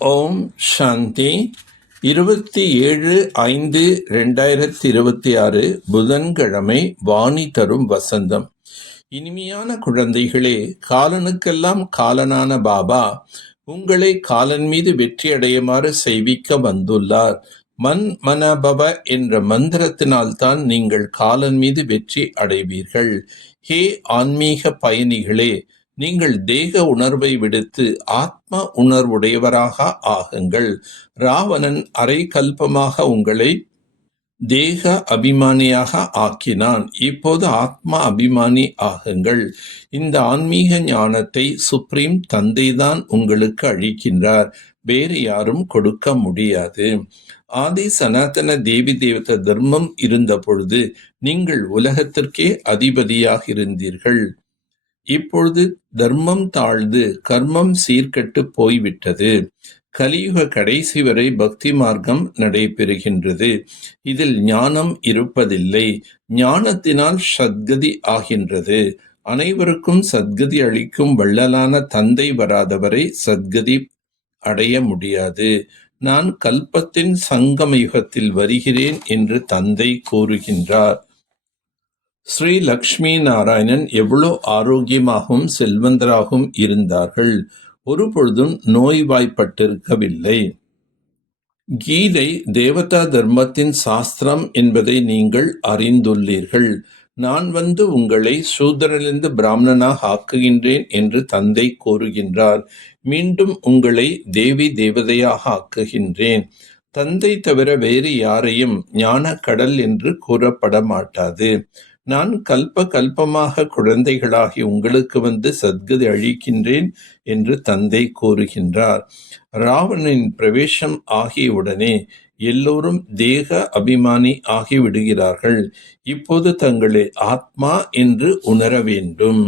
ஓம் சாந்தி. 27/5/2026 புதன்கிழமை. வாணி தரும் வசந்தம். இனிமையான குழந்தைகளே, காலனுக்கெல்லாம் காலனான பாபா உங்களை காலன் மீது வெற்றி அடையுமாறு செய்விக்க வந்துள்ளார். மன் மனபவ என்ற மந்திரத்தினால்தான் நீங்கள் காலன் மீது வெற்றி அடைவீர்கள். ஹே ஆன்மீக பயணிகளே, நீங்கள் தேக உணர்வை விடுத்து ஆத்ம உணர்வுடையவராக ஆகுங்கள். ராவணன் அரை கல்பமாக உங்களை தேக அபிமானியாக ஆக்கினான். இப்போது ஆத்மா அபிமானி ஆகுங்கள். இந்த ஆன்மீக ஞானத்தை சுப்ரீம் தந்தைதான் உங்களுக்கு அளிக்கின்றார், வேறு யாரும் கொடுக்க முடியாது. ஆதி சனாதன தேவி தேவத தர்மம் இருந்த பொழுது நீங்கள் உலகத்திற்கே அதிபதியாக இருந்தீர்கள். இப்பொழுது தர்மம் தாழ்ந்து கர்மம் சீர்கெட்டு போய்விட்டது. கலியுக கடைசி வரை பக்தி மார்க்கம் நடைபெறுகின்றது. இதில் ஞானம் இருப்பதில்லை. ஞானத்தினால் சத்கதி ஆகின்றது. அனைவருக்கும் சத்கதி அளிக்கும் வள்ளலான தந்தை வராதவரை சத்கதி அடைய முடியாது. நான் கல்பத்தின் சங்கம யுகத்தில் வருகிறேன் என்று தந்தை கூறுகின்றார். ஸ்ரீ லக்ஷ்மி நாராயணன் எவ்வளோ ஆரோக்கியமாகவும் செல்வந்தராகவும் இருந்தார்கள். ஒரு பொழுதும் நோய்வாய்ப்பட்டிருக்கவில்லை. கீதை தேவதா தர்மத்தின் சாஸ்திரம் என்பதை நீங்கள் அறிந்துள்ளீர்கள். நான் வந்து உங்களை சூத்திரனிலிருந்து பிராமணனாக ஆக்குகின்றேன் என்று தந்தை கூறுகின்றார். மீண்டும் உங்களை தேவி தேவதையாக ஆக்குகின்றேன். தந்தை தவிர வேறு யாரையும் ஞான கடல் என்று கூறப்பட மாட்டாது. நான் கல்ப கல்பமாக குழந்தைகளாகி உங்களுக்கு வந்து சத்கதி அளிக்கின்றேன் என்று தந்தை கூறுகின்றார். ராவணனின் பிரவேசம் ஆகியவுடனே எல்லோரும் தேக அபிமானி ஆகிவிடுகிறார்கள். இப்போது தங்களை ஆத்மா என்று உணர வேண்டும்.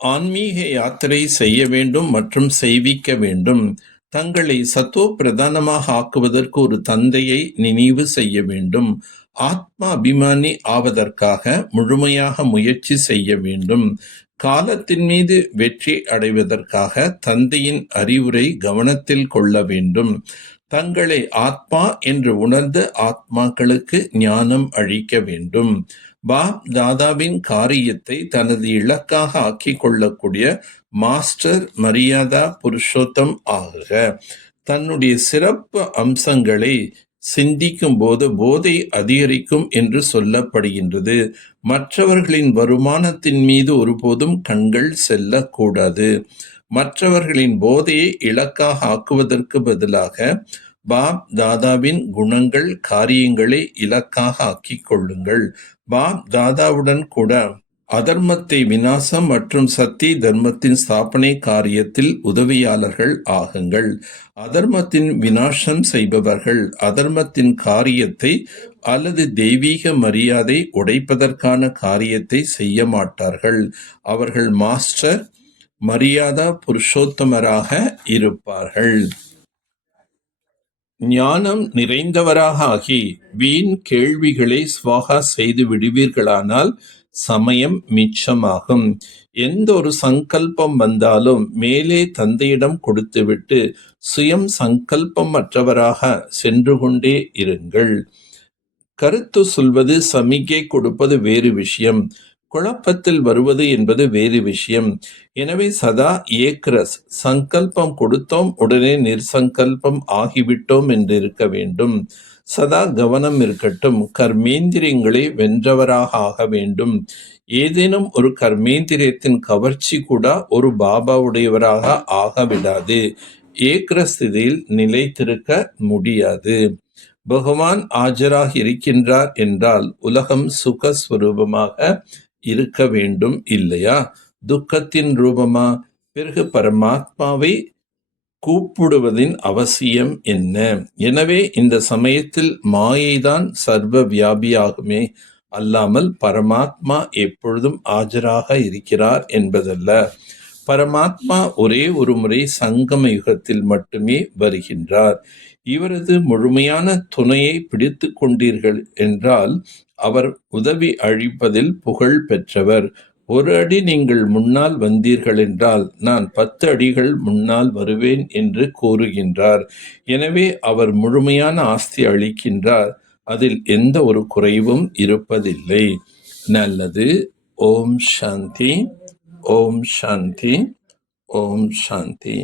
ஆன்மீக யாத்திரை செய்ய வேண்டும் மற்றும் செய்விக்க வேண்டும். தங்களை சத்தோ பிரதானமாக ஆக்குவதற்கு ஒரு தந்தையை நினைவு செய்ய வேண்டும். ஆத்மா அபிமானி ஆவதற்காக முழுமையாக முயற்சி செய்ய வேண்டும். காலத்தின் மீது வெற்றி அடைவதற்காக தந்தையின் அறிவுரை கவனத்தில் கொள்ள வேண்டும். தங்களை ஆத்மா என்று உணர்ந்த ஆத்மாக்களுக்கு ஞானம் அளிக்க வேண்டும். பாப் தாதாவின் காரியத்தை தனது இலக்காக ஆக்கிக் கொள்ளக்கூடிய மாஸ்டர் மரியாதா புருஷோத்தம் ஆகுக. தன்னுடைய சிறப்பு அம்சங்களை சிந்திக்கும் போது போதை அதிகரிக்கும் என்று சொல்லப்படுகின்றது. மற்றவர்களின் வருமானத்தின் மீது ஒருபோதும் கண்கள் செல்லக்கூடாது. மற்றவர்களின் போதையை இலக்காக ஆக்குவதற்கு பதிலாக பாப் தாதாவின் குணங்கள் காரியங்களை இலக்காக ஆக்கிக் கொள்ளுங்கள். பாப் தாதாவுடன் கூட அதர்மத்தை விநாசம் மற்றும் சத்திய தர்மத்தின் ஸ்தாபனை காரியத்தில் உதவியாளர்கள் ஆகுங்கள். அதர்மத்தின் விநாசம் செய்பவர்கள் அதர்மத்தின் காரியத்தை அல்லது தெய்வீக மரியாதை உடைப்பதற்கான காரியத்தை செய்ய மாட்டார்கள். அவர்கள் மாஸ்டர் மரியாதா புருஷோத்தமராக இருப்பார்கள். ஞானம் நிறைந்தவராக ஆகி வீண் கேள்விகளை ஸ்வாகா செய்து விடுவீர்களானால் சமயம் மிச்சமாகும். எந்த ஒரு சங்கல்பம் வந்தாலும் மேலே தந்தையிடம் கொடுத்துவிட்டு சுயம் சங்கல்பம் மற்றவராக சென்று கொண்டே இருங்கள். கருத்து சொல்வது சமிகை கொடுப்பது வேறு விஷயம். குழப்பத்தில் வருவது என்பது வேறு விஷயம். எனவே சதா ஏக்ரஸ் சங்கல்பம் கொடுத்தோம் உடனே நிர்சங்கல்பம் ஆகிவிட்டோம் என்று இருக்க வேண்டும். சதா கவனம் இருக்கட்டும். கர்மேந்திரியங்களை வென்றவராக ஆக வேண்டும். ஏதேனும் ஒரு கர்மேந்திரியத்தின் கவர்ச்சி கூட ஒரு பாபாவுடையவராக ஆகவிடாது. ஏக்ரஸ்திதியில் நிலைத்திருக்க முடியாது. பகவான் ஆஜராக இருக்கின்றார் என்றால் உலகம் சுகஸ்வரூபமாக இருக்க வேண்டும் இல்லையா? துக்கத்தின் ரூபமா? பிறகு பரமாத்மாவை கூப்பிடுவதின் அவசியம் என்ன? எனவே இந்த சமயத்தில் மாயைதான் சர்வ வியாபியாகுமே அல்லாமல் பரமாத்மா எப்பொழுதும் ஆஜராக இருக்கிறார் என்பதல்ல. பரமாத்மா ஒரே ஒரு முறை சங்கம யுகத்தில் மட்டுமே வருகின்றார். இவரது முழுமையான துணையை பிடித்து கொண்டீர்கள் என்றால் அவர் உதவி அளிப்பதில் புகழ் பெற்றவர். ஒரு அடி நீங்கள் முன்னால் வந்தீர்கள் என்றால் நான் 10 அடிகள் முன்னால் வருவேன் என்று கூறுகின்றார். எனவே அவர் முழுமையான ஆஸ்தி அளிக்கின்றார். அதில் எந்த ஒரு குறைவும் இருப்பதில்லை. நல்லது. ஓம் சாந்தி. ஓம் சாந்தி. ஓம் சாந்தி.